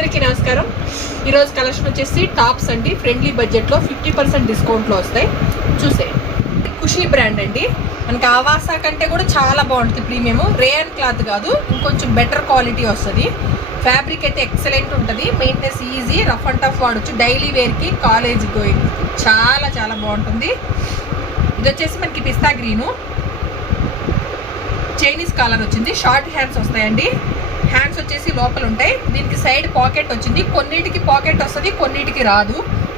అందరికీ నమస్కారం. ఈరోజు కలెక్షన్ వచ్చేసి టాప్స్ అండి. ఫ్రెండ్లీ బడ్జెట్లో 50% డిస్కౌంట్లో వస్తాయి. చూసేయండి. ఖుషీ బ్రాండ్ అండి. మనకి ఆవాసా కంటే కూడా చాలా బాగుంటుంది. ప్రీమియం రేయన్ క్లాత్ కాదు, ఇంకొంచెం బెటర్ క్వాలిటీ వస్తుంది. ఫ్యాబ్రిక్ అయితే ఎక్సలెంట్ ఉంటుంది. Maintenance easy, rough and tough వాడచ్చు. డైలీ వేర్కి, కాలేజ్ గోయింగ్ చాలా చాలా బాగుంటుంది. ఇది వచ్చేసి మనకి పిస్తా గ్రీను, చైనీస్ కాలర్ వచ్చింది. షార్ట్ హ్యాండ్స్ వస్తాయండి. హ్యాండ్స్ వచ్చేసి లోపల ఉంటాయి. దీనికి సైడ్ పాకెట్ వచ్చింది. కొన్నిటికి పాకెట్ వస్తుంది, కొన్నిటికి రాదు.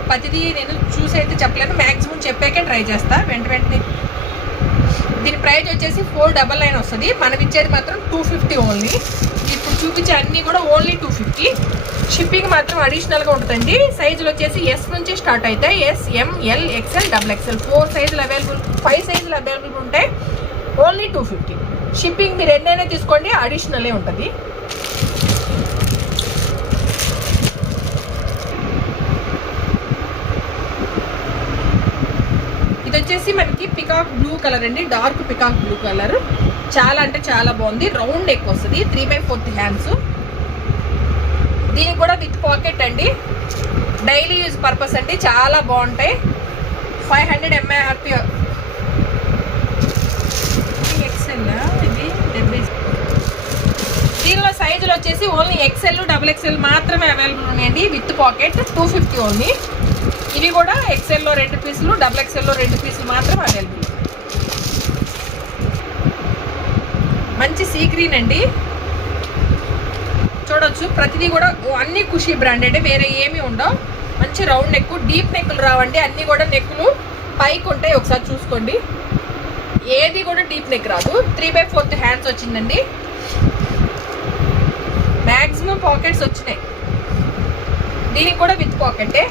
ప్రతిదీ నేను చూసి అయితే చెప్పలేను, మ్యాక్సిమం చెప్పాకే ట్రై చేస్తా. వెంటనే దీని ప్రైస్ వచ్చేసి 499 వస్తుంది. మనం ఇచ్చేది మాత్రం 250 ఓన్లీ. ఇప్పుడు చూపించే అన్నీ కూడా ఓన్లీ 250. షిప్పింగ్ మాత్రం అడిషనల్గా ఉంటుందండి. సైజులు వచ్చేసి ఎస్ నుంచి స్టార్ట్ అవుతాయి. Yes, M, L, XL, XXL 4 సైజులు అవైలబుల్, 5 సైజులు అవైలబుల్ ఉంటాయి. ఓన్లీ 250. షిప్పింగ్ మీరు ఎన్నైనా తీసుకోండి, అడిషనలే ఉంటుంది. ఇది వచ్చేసి మనకి పికాక్ బ్లూ కలర్ అండి. డార్క్ పికాక్ బ్లూ కలర్, చాలా అంటే చాలా బాగుంది. రౌండ్ నెక్ వస్తుంది, 3/4 హ్యాండ్స్. దీనికి కూడా విత్ పాకెట్ అండి. డైలీ యూజ్ పర్పస్ అండి, చాలా బాగుంటాయి. 500 MRP. ఎక్సెల్ ఇది 70. దీనిలో సైజులు వచ్చేసి ఓన్లీ XL, XXL మాత్రమే అవైలబుల్ ఉన్నాయండి. With pocket 250 only. ఇవి కూడా XLలో 2 పీసులు, XXLలో 2 పీసులు మాత్రం అవైలబుల్. మంచి సీ గ్రీన్ అండి. చూడొచ్చు ప్రతిదీ కూడా అన్ని ఖుషీ బ్రాండ్ అంటే వేరే ఏమీ ఉండవు. మంచి రౌండ్ నెక్, డీప్ నెక్కులు రావండి. అన్నీ కూడా నెక్కులు పైకి ఉంటాయి, ఒకసారి చూసుకోండి. ఏది కూడా డీప్ నెక్ రాదు. 3/4 హ్యాండ్స్ వచ్చిందండి. మ్యాక్సిమం పాకెట్స్ వచ్చినాయి. దీనికి కూడా విత్ పాకెటే.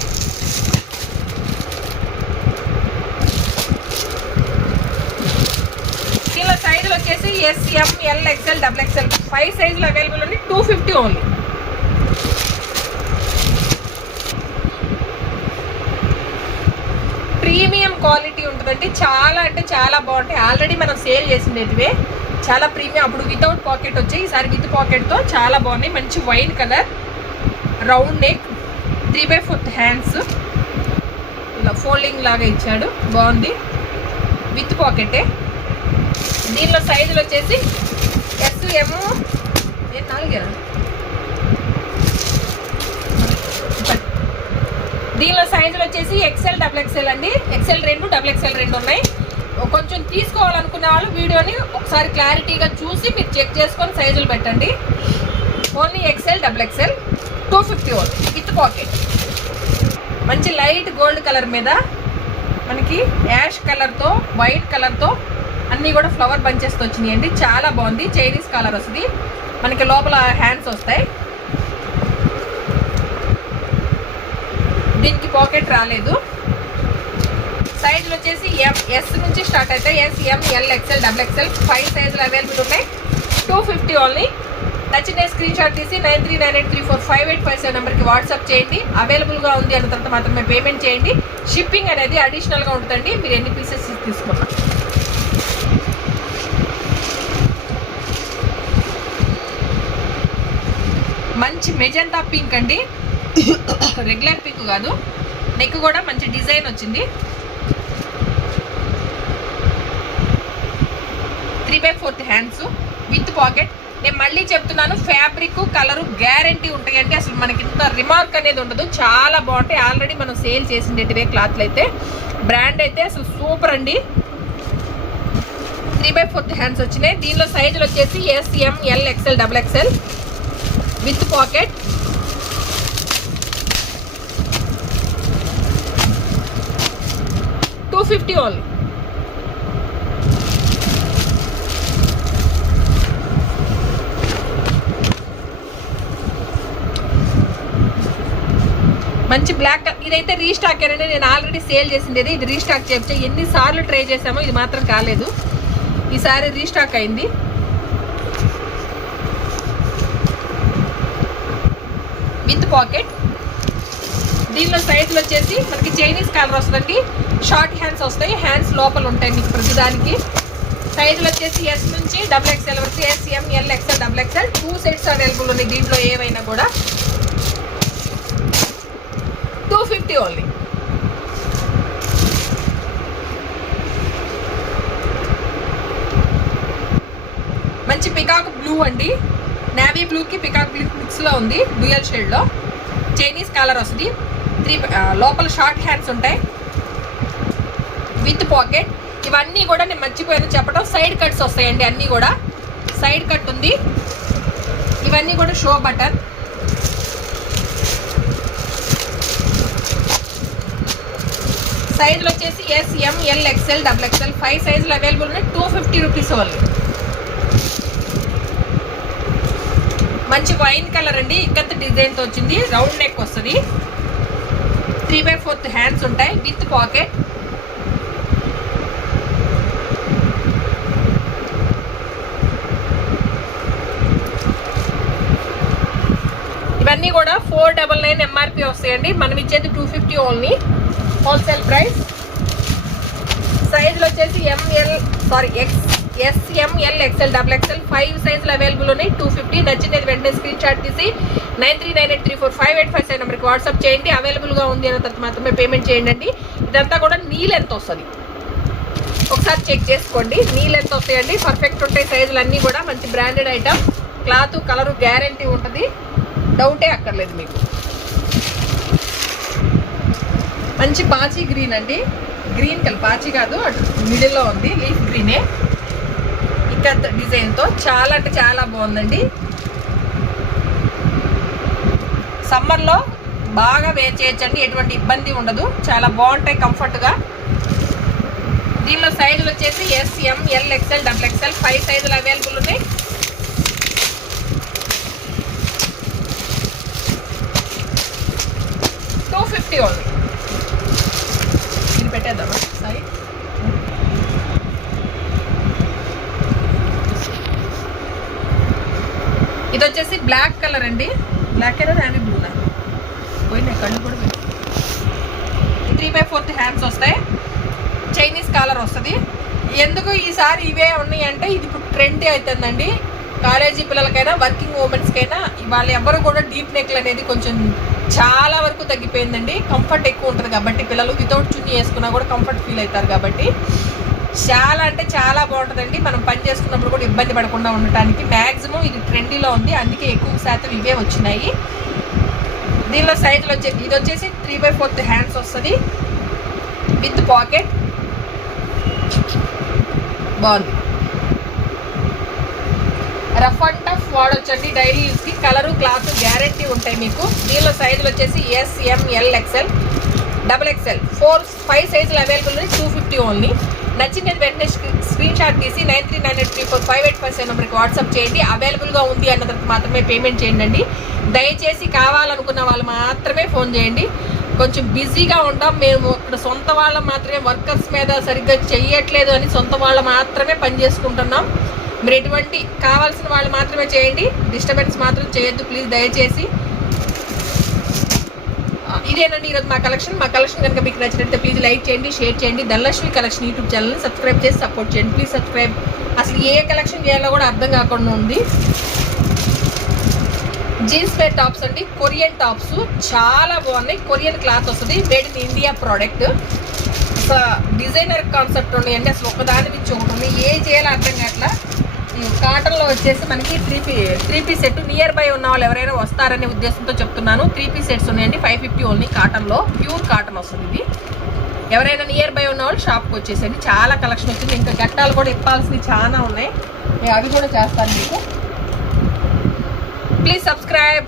దీనిలో సైజులు వచ్చేసి S, M, L, XL, XXL 5 సైజులు అవైలబుల్ ఉంది. 250 ఓన్లీ. ప్రీమియం క్వాలిటీ ఉంటుందండి. చాలా అంటే చాలా బాగుంటాయి. ఆల్రెడీ మనం సేల్ చేసిండేటివే. చాలా ప్రీమియం. అప్పుడు వితౌట్ పాకెట్ వచ్చాయి, ఈసారి విత్ పాకెట్తో చాలా బాగున్నాయి. మంచి wine colour, round neck, 3/4 hands, ఇలా ఫోల్డింగ్ లాగా ఇచ్చాడు, బాగుంది. విత్ పాకెటే. దీనిలో సైజులు వచ్చేసి ఎస్, ఎం, 4. దీనిలో సైజులు వచ్చేసి XL, XXL అండి. XL 2, XXL 2 ఉన్నాయి. కొంచెం తీసుకోవాలనుకునే వాళ్ళు వీడియోని ఒకసారి క్లారిటీగా చూసి మీరు చెక్ చేసుకొని సైజులు పెట్టండి. Only XL, XXL 250 only with pocket. మంచి లైట్ గోల్డ్ కలర్ మీద మనకి యాష్ కలర్తో, వైట్ కలర్తో అన్నీ కూడా ఫ్లవర్ బంచెస్తో వచ్చినాయి అండి. చాలా బాగుంది. చైనీస్ కలర్ వస్తుంది. మనకి లోపల హ్యాండ్స్ వస్తాయి. దీనికి పాకెట్ రాలేదు. సైజులు వచ్చేసి ఎస్ నుంచి స్టార్ట్ అవుతాయి. Yes, M, L, XL, XXL 5 సైజులు అవైలబుల్ ఉన్నాయి. 250 ఓన్లీ. నచ్చిన స్క్రీన్ షాట్ తీసి 9398345857 నెంబర్కి వాట్సాప్ చేయండి. అవైలబుల్గా ఉంది అన్న తర్వాత మాత్రమే పేమెంట్ చేయండి. షిప్పింగ్ అనేది అడిషనల్గా ఉంటుందండి, మీరు ఎన్ని పీసెస్ తీసుకున్నా. మంచి మెజంతా పింక్ అండి. రెగ్యులర్ పింక్ కాదు. నెక్ కూడా మంచి డిజైన్ వచ్చింది. 3/4 హ్యాండ్స్ విత్ పాకెట్. నేను మళ్ళీ చెప్తున్నాను, ఫ్యాబ్రిక్ కలరు గ్యారంటీ ఉంటాయండి. అసలు మనకి ఇంత రిమార్క్ అనేది ఉండదు. చాలా బాగుంటాయి. ఆల్రెడీ మనం సేల్ చేసిండేటివే క్లాత్లు అయితే. బ్రాండ్ అయితే అసలు సూపర్ అండి. 3/4 హ్యాండ్స్ వచ్చినాయి. దీనిలో సైజులు వచ్చేసి S, M, L, XL, XXL with pocket. $250 only. మంచి బ్లాక్. ఇదైతే రీస్టాక్ అండి. నేను ఆల్రెడీ సేల్ చేసింది. ఇది రీస్టాక్ చేస్తే ఎన్నిసార్లు ట్రై చేసామో ఇది మాత్రం కాలేదు. ఈసారి రీస్టాక్ అయింది. With pocket. దీనిలో సైజులు వచ్చేసి మనకి చైనీస్ కలర్ వస్తుందండి. షార్ట్ హ్యాండ్స్ వస్తాయి. హ్యాండ్స్ లోపల ఉంటాయి మీకు ప్రతిదానికి. సైజులు వచ్చేసి ఎస్ నుంచి XXL వరకు, S, M, L, XL, XXL 2 sets available ఉన్నాయి దీంట్లో ఏవైనా కూడా. 250 ఓన్లీ. మంచి పికాక్ బ్లూ అండి, నేవీ బ్లూకి పికాక్ బ్లూ మిక్స్లో ఉంది, డ్యూయల్ షేడ్లో. చైనీస్ కలర్ వస్తుంది. లోపల షార్ట్ హ్యాండ్స్ ఉంటాయి విత్ పాకెట్. ఇవన్నీ కూడా నేను మర్చిపోయాను చెప్పడం, సైడ్ కట్స్ వస్తాయండి. అన్నీ కూడా సైడ్ కట్ ఉంది. ఇవన్నీ కూడా షో బటన్. సైజులు వచ్చేసి S, M, L, XL, double XL 5 సైజులు అవైలబుల్ ఉన్నాయి. 250 రూపీస్ ఓన్లీ. మంచి వైన్ కలర్ అండి, ఇక్కత్ డిజైన్తో వచ్చింది. రౌండ్ నెక్ వస్తుంది. 3/4 హ్యాండ్స్ ఉంటాయి విత్ పాకెట్. ఇవన్నీ కూడా 499 ఎంఆర్పి వస్తాయండి. మనం ఇచ్చేది 250 ఓన్లీ, హోల్సేల్ ప్రైస్. సైజులు వచ్చేసి S, M, L, XL, double XL 5 సైజులు అవైలబుల్ ఉన్నాయి. 250. నచ్చినది వెంటనే స్క్రీన్ షాట్ తీసి 9398345857 నెంబర్కి వాట్సాప్ చేయండి. అవైలబుల్గా ఉంది అన్న తర్వాత మాత్రమే పేమెంట్ చేయండి. ఇదంతా కూడా నీ లెంత్ వస్తుంది, ఒకసారి చెక్ చేసుకోండి. నీ లెంత్ వస్తాయండి, పర్ఫెక్ట్ ఉంటాయి సైజులు అన్నీ కూడా. మంచి branded item, cloth colour guarantee ఉంటుంది, డౌటే అక్కర్లేదు మీకు. మంచి పాచి గ్రీన్ అండి, గ్రీన్ కలర్, పాచి కాదు మిడిల్లో ఉంది, లీఫ్ గ్రీనే. ఇక్కడ డిజైన్తో చాలా అంటే చాలా బాగుందండి. సమ్మర్లో బాగా వేర్ చేయొచ్చండి, ఎటువంటి ఇబ్బంది ఉండదు, చాలా బాగుంటాయి కంఫర్ట్గా. దీనిలో సైజులు వచ్చేసి S, M, L, XL, double XL 5 సైజులు అవైలబుల్ ఉన్నాయి. 250 ఓన్లీ. ఇది పెట్టేద్దామా సారీ. ఇది వచ్చేసి బ్లాక్ కలర్ అండి, బ్లాక్ కలర్ హ్యాండ్ బ్లూనా పోయినాయి కళ్ళు కూడా. 3/4 హ్యాండ్స్ వస్తాయి. చైనీస్ కాలర్ వస్తుంది. ఎందుకు ఈసారి ఇవే ఉన్నాయి అంటే ఇది ఇప్పుడు ట్రెండ్ అవుతుందండి. కాలేజీ పిల్లలకైనా వర్కింగ్ ఉమెన్స్కైనా వాళ్ళు ఎవరు కూడా డీప్ నెక్లు అనేది కొంచెం చాలా వరకు తగ్గిపోయిందండి. కంఫర్ట్ ఎక్కువ ఉంటుంది కాబట్టి పిల్లలు వితౌట్ చున్నీ వేసుకున్నా కూడా కంఫర్ట్ ఫీల్ అవుతారు కాబట్టి చాలా అంటే చాలా బాగుంటుందండి. మనం పని చేసుకున్నప్పుడు కూడా ఇబ్బంది పడకుండా ఉండటానికి మ్యాక్సిమం ఇది ట్రెండీలో ఉంది, అందుకే ఎక్కువ శాతం ఇవే వచ్చినాయి. దీనిలో సైజులు ఇది వచ్చేసి 3/4 హ్యాండ్స్ వస్తుంది విత్ పాకెట్. బాగుంది, రఫ్ అండ్ టఫ్ వాడొచ్చండి డైలీ యూస్కి. కలరు క్లాత్ గ్యారంటీ ఉంటాయి మీకు. దీనిలో సైజులు వచ్చేసి S, M, L, XL, double XL 5 సైజులు అవైలబుల్ ఉన్నాయి. 250 ఓన్లీ. నచ్చింది వెంటనే స్క్రీన్ షాట్ తీసి 9398345857 నెంబర్కి వాట్సాప్ చేయండి. అవైలబుల్గా ఉంది అన్న తర్వాత మాత్రమే పేమెంట్ చేయండి. దయచేసి కావాలనుకున్న వాళ్ళు మాత్రమే ఫోన్ చేయండి. కొంచెం బిజీగా ఉంటాం మేము, ఇక్కడ సొంత వాళ్ళం మాత్రమే, వర్కర్స్ మీద సరిగ్గా చెయ్యట్లేదు అని సొంత వాళ్ళు మాత్రమే పని చేసుకుంటున్నాం. మీరు ఎటువంటి కావాల్సిన వాళ్ళు మాత్రమే చేయండి, డిస్టర్బెన్స్ మాత్రం చేయొద్దు ప్లీజ్ దయచేసి. ఇదేనండి ఈరోజు మా కలెక్షన్ కనుక మీకు నచ్చినట్లయితే ప్లీజ్ లైక్ చేయండి, షేర్ చేయండి. ధనలక్ష్మి కలెక్షన్ యూట్యూబ్ ఛానల్ని సబ్స్క్రైబ్ చేసి సపోర్ట్ చేయండి. Please subscribe. అసలు ఏ కలెక్షన్ చేయాలో కూడా అర్థం కాకుండా ఉంది. జీన్స్ వేర్ టాప్స్ అండి, కొరియన్ టాప్స్ చాలా బాగున్నాయి. కొరియన్ క్లాత్ వస్తుంది, made in India product. Designer concept ఉన్నాయండి, అసలు ఒకదాని నుంచి ఒకటి ఉంది, ఏ చేయాలో అర్థం కావట్లా. కాటన్లో వచ్చేసి మనకి 3 పీస్ సెట్. నియర్ బై ఉన్న వాళ్ళు ఎవరైనా వస్తారనే ఉద్దేశంతో చెప్తున్నాను. 3 పీస్ సెట్స్ ఉన్నాయండి, 550 ఓన్లీ. కాటన్లో ప్యూర్ కాటన్ వస్తుంది ఇది. ఎవరైనా నియర్ బై ఉన్న వాళ్ళు షాప్కి వచ్చేసండి. చాలా కలెక్షన్ వచ్చింది, ఇంకా గట్టాలు కూడా ఇప్పాల్సినవి చాలా ఉన్నాయి, అవి కూడా చేస్తాను మీకు. Please subscribe.